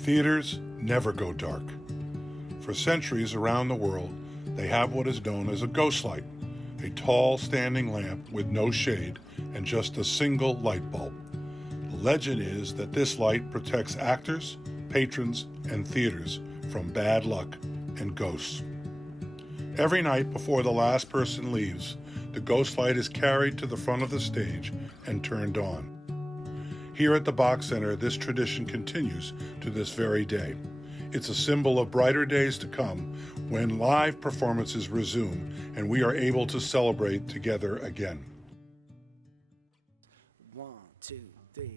Theaters never go dark. For centuries around the world, they have what is known as a ghost light, a tall standing lamp with no shade and just a single light bulb. The legend is that this light protects actors, patrons, and theaters from bad luck and ghosts. Every night before the last person leaves, the ghost light is carried to the front of the stage and turned on. Here at the Bach Center, this tradition continues to this very day. It's a symbol of brighter days to come when live performances resume and we are able to celebrate together again. 1, 2, 3.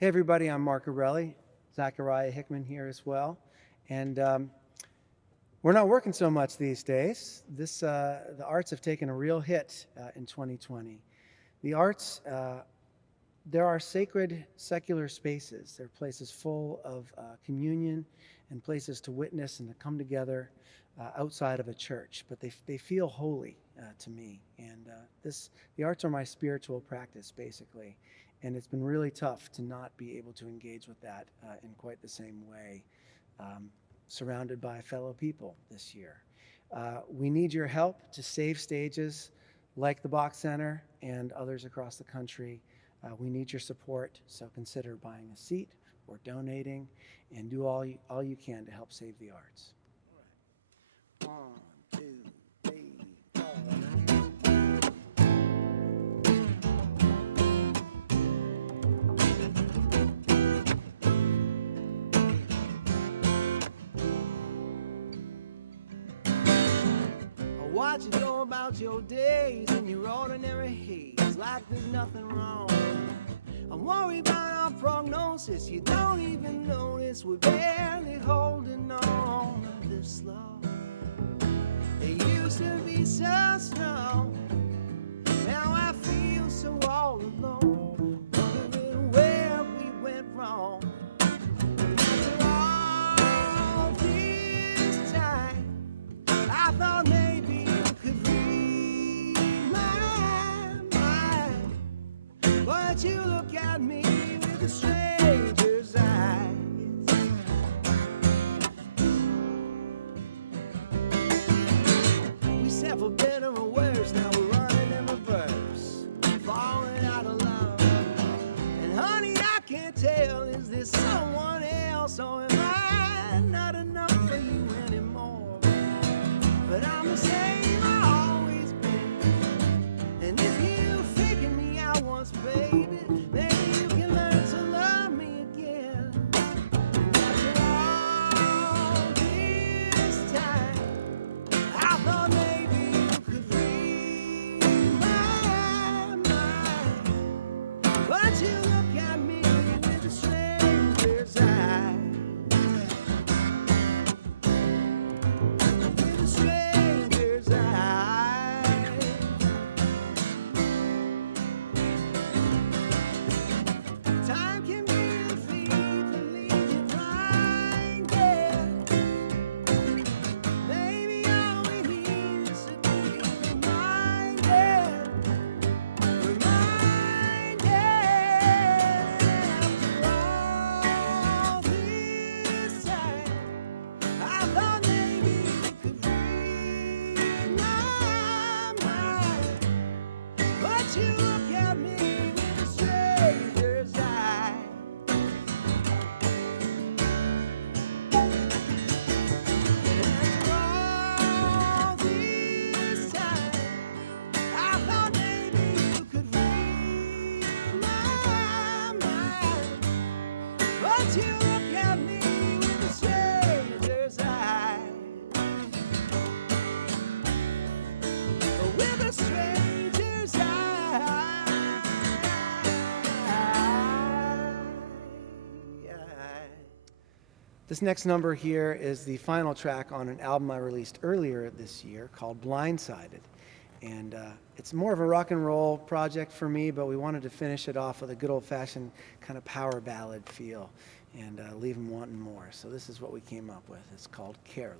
Hey everybody, I'm Mark Erelli, Zachariah Hickman here as well. And we're not working so much these days. The arts have taken a real hit in 2020. The arts, there are sacred secular spaces. They're places full of communion and places to witness and to come together outside of a church, but they feel holy to me. And the arts are my spiritual practice, basically. And it's been really tough to not be able to engage with that in quite the same way, surrounded by fellow people this year. We need your help to save stages like the Bach Center and others across the country. We need your support, so consider buying a seat or donating, and do all you can to help save the arts. All right. 1, 2, 3, 4. Watch you go about your days in your ordinary haze like there's nothing wrong. I'm worried about our prognosis. You don't even notice we're barely holding on this slow. It used to be so strong. Now I feel so all alone, wondering where we went wrong. After all this time, I thought maybe you could read my mind, but you look at me with a stranger's eyes. We said for better or worse, now we're running in reverse, falling out of love. And honey, I can't tell, is this someone else, or am I not enough for you anymore? But I'm the same I've always been. And if you figure me out once, baby, maybe you can learn to love me again. And after all this time, I thought maybe you could read my mind, but you look at me with a stranger's eye. With a stranger's eye. Time can be a thief and leave you blinded. Maybe all we need is to be reminded. After all this time, I thought maybe you could read my mind, but you look at me with a stranger's eye. After all this time, I thought maybe you could read my mind, but you look at me with a stranger's eye. With a stranger's eye. This next number here is the final track on an album I released earlier this year called Blindsided. And it's more of a rock and roll project for me, but we wanted to finish it off with a good old-fashioned kind of power ballad feel and leave them wanting more. So this is what we came up with. It's called Careless.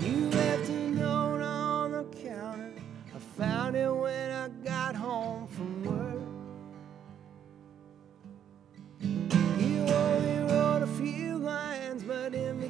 You left a note on the counter. I found it when I got home from work. You only wrote a few lines, but in the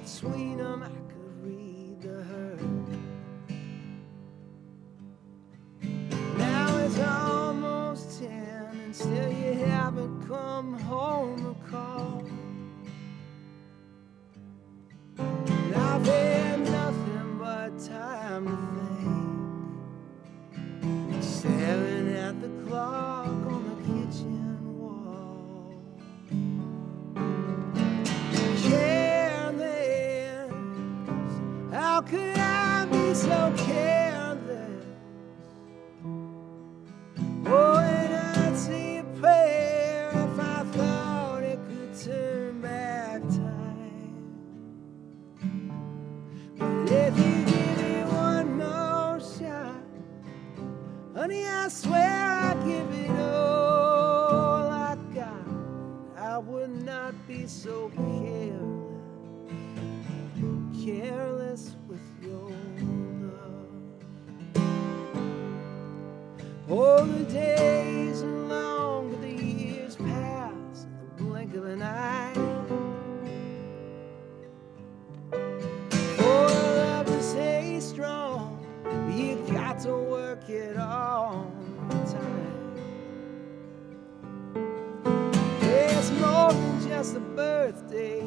just the birthday,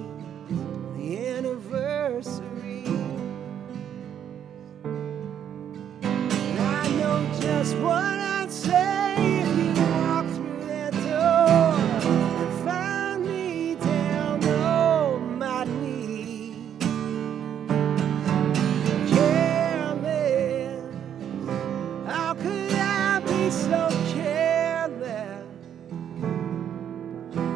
the anniversary. And I know just what I'd say if you walked through that door and found me down on my knees. Careless, how could I be so careless?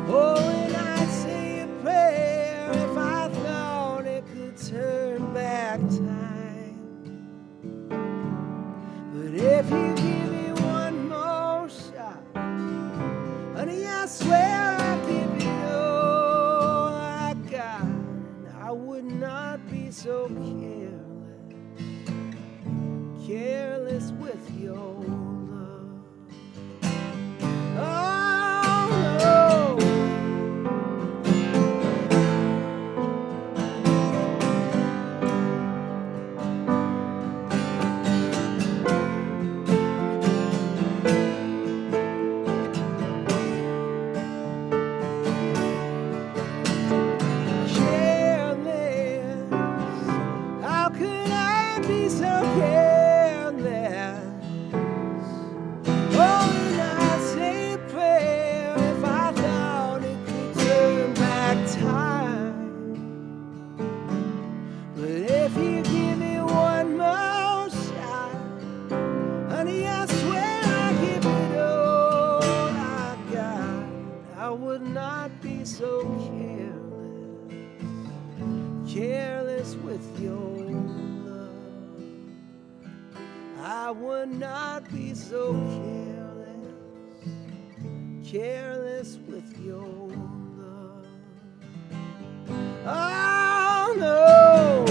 Oh, and I'd say a prayer if I thought it could turn back time. But if you give me one more shot, honey, I swear I'll give it all I got. I would not be so careless with your love. Oh, no. Careless, how could I be so careless? Oh, and I'd say a prayer if I thought it could turn back time. But if you give me one more shot, honey, I swear I'll give it all I got. I would not be so careless with your love. I would not be so careless with your love. Oh, no.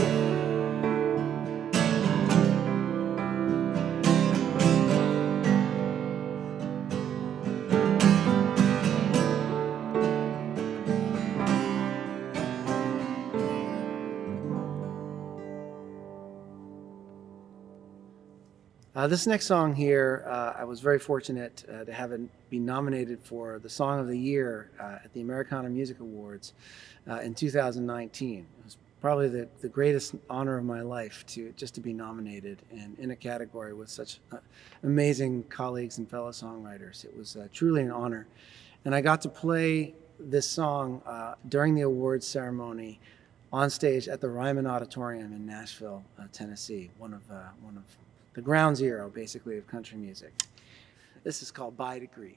This next song here, I was very fortunate to have it be nominated for the Song of the Year at the Americana Music Awards in 2019. It was probably the greatest honor of my life to be nominated in a category with such amazing colleagues and fellow songwriters. It was truly an honor. And I got to play this song during the awards ceremony on stage at the Ryman Auditorium in Nashville, Tennessee, one of the ground zero, basically, of country music. This is called By Degree.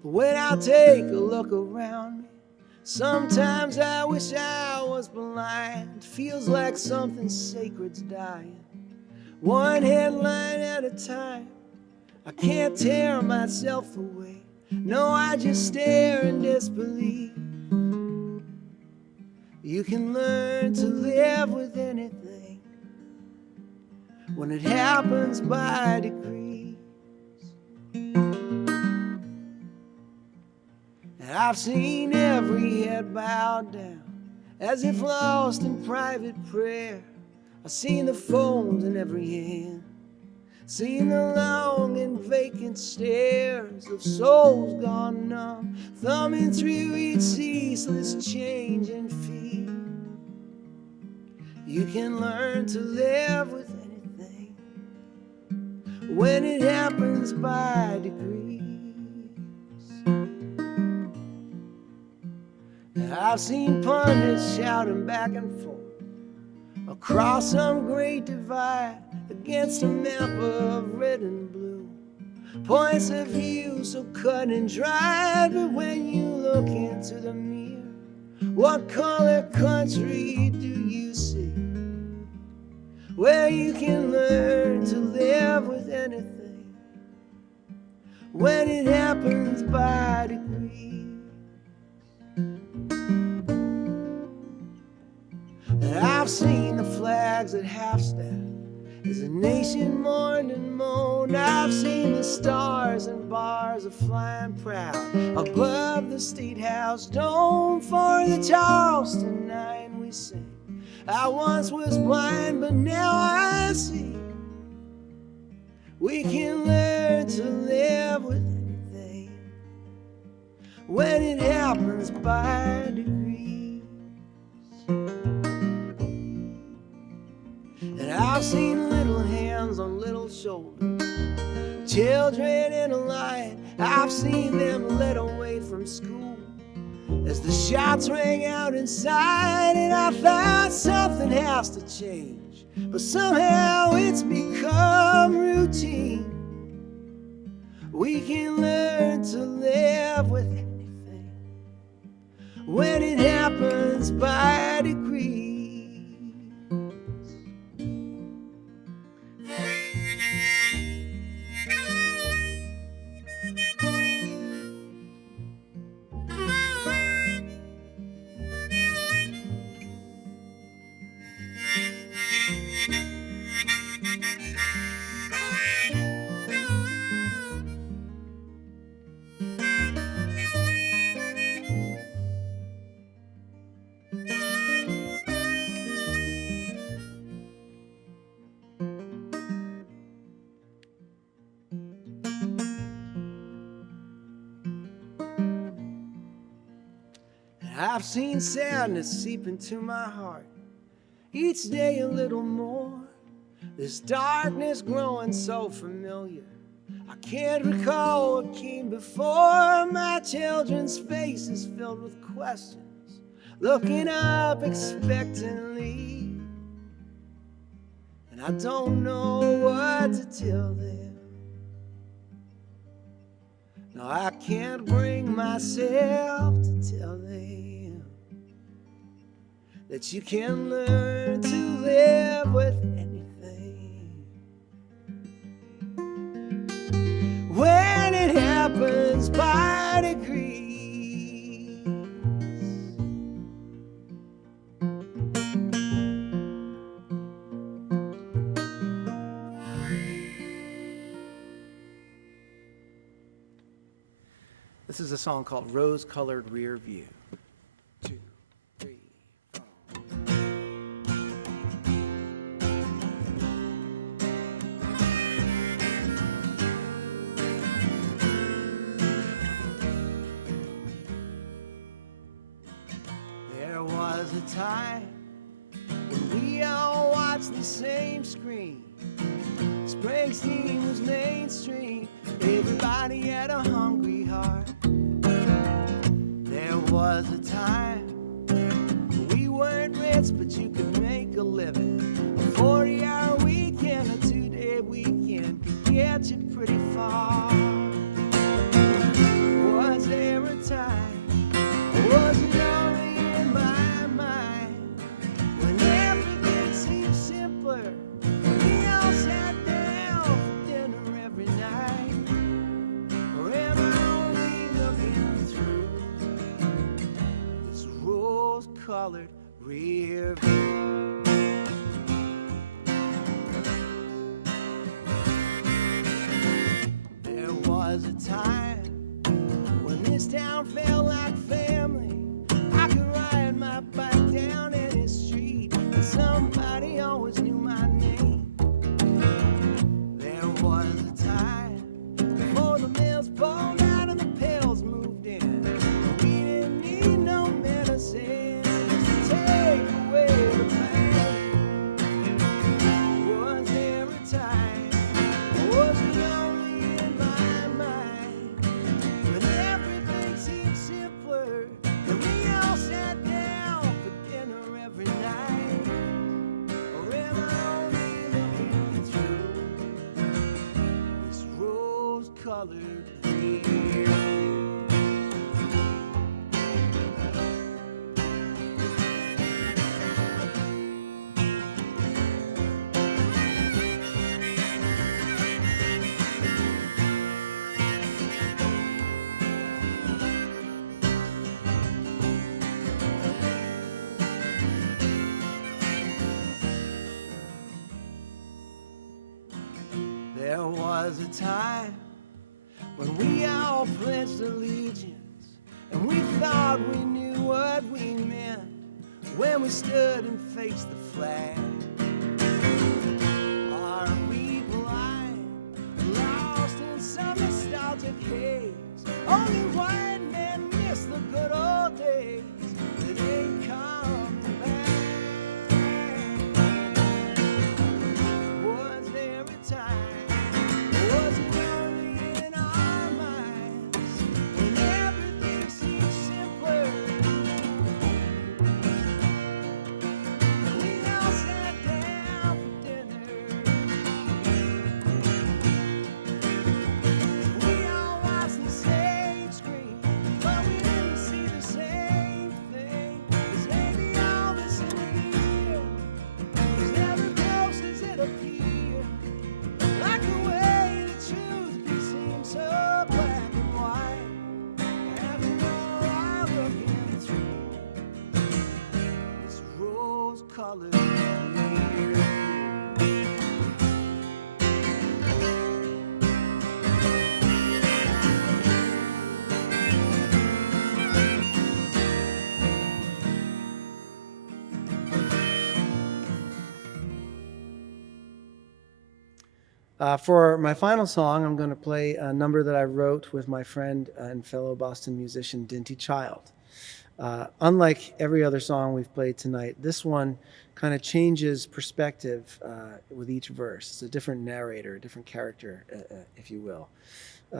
When I take a look around me, sometimes I wish I was blind. Feels like something sacred's dying, one headline at a time. I can't tear myself away. No, I just stare in disbelief. You can learn to live with anything when it happens by degrees. And I've seen every head bowed down as if lost in private prayer. I've seen the phones in every hand, seen the long and vacant stares of souls gone numb, thumbing through each ceaseless change and feed. You can learn to live with anything when it happens by degrees. I've seen pundits shouting back and forth across some great divide against a map of red and blue, points of view so cut and dried. But when you look into the mirror, what color country do you see? Where you can learn to live with anything when it happens by degrees. And I've seen the flags at half-staff as a nation mourned and moaned. I've seen the stars and bars of flying proud above the State House dome. For the Charleston Nine we sing, I once was blind, but now I see. We can learn to live with anything when it happens by degrees. And I've seen little hands on little shoulders, children in a line. I've seen them led away from school as the shots rang out inside, and I thought something has to change, but somehow it's become routine. We can learn to live with anything when it happens by degrees. I've seen sadness seep into my heart, each day a little more. This darkness growing so familiar, I can't recall what came before. My children's faces filled with questions, looking up expectantly, and I don't know what to tell them. No, I can't bring myself to tell them that you can learn to live with anything when it happens by degrees. This is a song called Rose-Colored Rearview. 2, 3, 4. There was a time when we all watched the same screen. Springsteen was mainstream. Everybody had a hungry heart. There was a time when we weren't rich, but you could make a living. A 40-hour weekend, a 2-day weekend could get you pretty far. Was there a time, or was it only in my mind, when everything seemed simpler? We all sat down for dinner every night. Or am I only looking through this rose-colored rear view? There was a time when this town felt like family. I could ride my bike down any street, and somebody always knew my name. There was a time before the mills pulled out and the pills moved in. We didn't need no medicine just to take away the pain. Was there a time, or was it only in my mind, when everything seemed simpler, and we all sat down for dinner every night? Or am I only looking through this rose-colored rear? There was a time when we all pledged allegiance, and we thought we knew what we meant. when we stood and faced the flag. Are we blind, lost in some nostalgic haze? Only white men miss the good old days that ain't coming back. Was there a time, was it only in our minds, when everything seemed simpler? We all sat down for dinner. We all watched the same screen, but we didn't see the same thing. 'Cause maybe all this in here was never close as it appeared. Like the way the truth can seem so black and white. After all I'm looking through this rose-colored Rearview. For my final song, I'm going to play a number that I wrote with my friend and fellow Boston musician, Dinty Child. Unlike every other song we've played tonight, this one kind of changes perspective with each verse. It's a different narrator, a different character, if you will,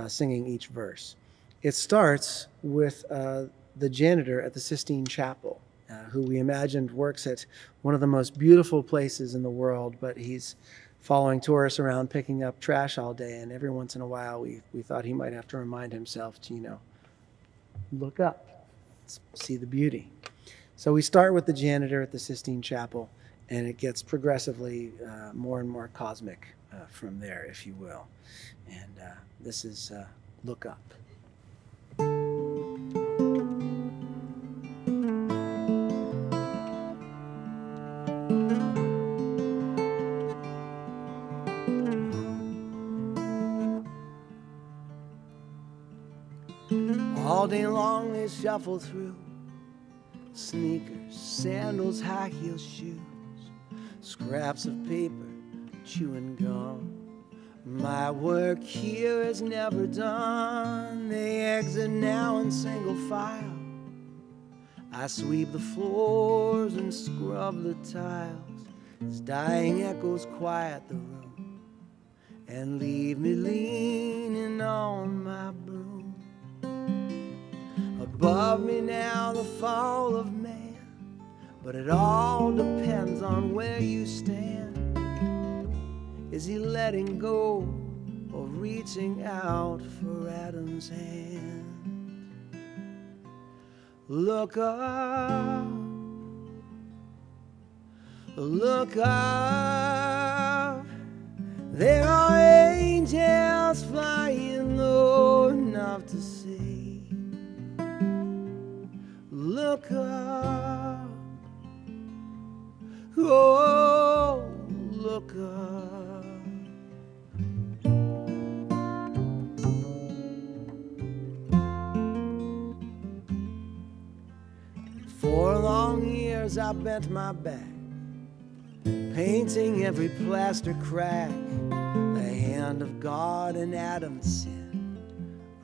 singing each verse. It starts with the janitor at the Sistine Chapel, who we imagined works at one of the most beautiful places in the world, but he's following tourists around picking up trash all day, and every once in a while we thought he might have to remind himself to, look up, see the beauty. So we start with the janitor at the Sistine Chapel, and it gets progressively more and more cosmic from there, if you will. And this is Look Up. All day long they shuffle through sneakers, sandals, high heel shoes, scraps of paper, chewing gum. My work here is never done. They exit now in single file. I sweep the floors and scrub the tiles as dying echoes quiet the room and leave me leaning on my broom. Above me now the fall of man, but it all depends on where you stand. Is he letting go or reaching out for Adam's hand? Look up, look up. There are angels flying low enough to see. Look up, oh, look up. For long years I bent my back, painting every plaster crack, the hand of God in Adam's sin.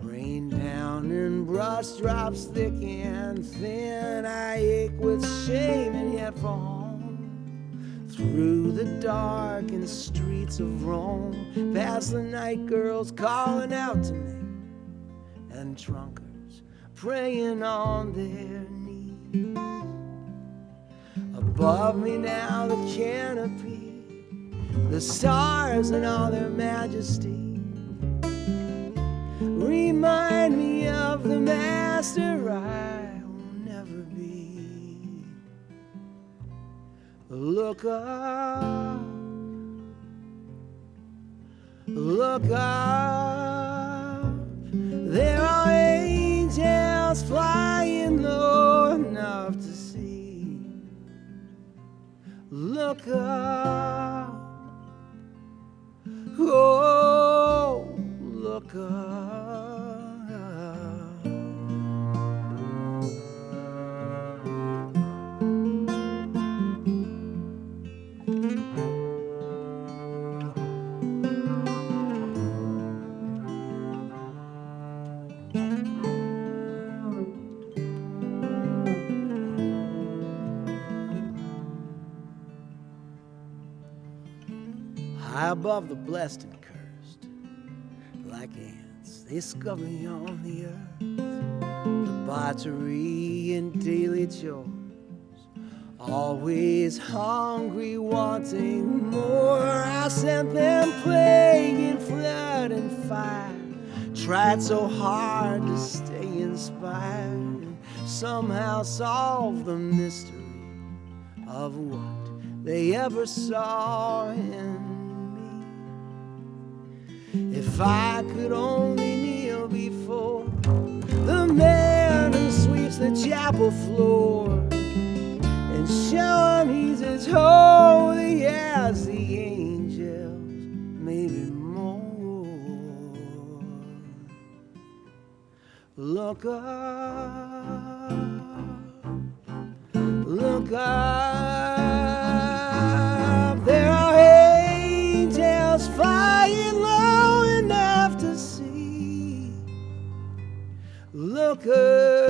Rain down in brush drops thick and thin. I ache with shame and yet for home. Through the darkened streets of Rome, past the night girls calling out to me, and drunkards praying on their knees. Above me now the canopy, the stars in all their majesty remind me of the master I will never be. Look up, look up. There are angels flying low enough to see. Look up, oh, look up. high above the blessed and cursed, like ants they scurry on the earth. The battery and daily chores, always hungry, wanting more. I sent them plague and flood and fire, tried so hard to stay inspired, and somehow solve the mystery of what they ever saw in me. If I could only kneel before the man who sweeps the chapel floor and show him he's as holy as the angels, maybe more. Look up, look up, there are angels flying low enough to see. Look up.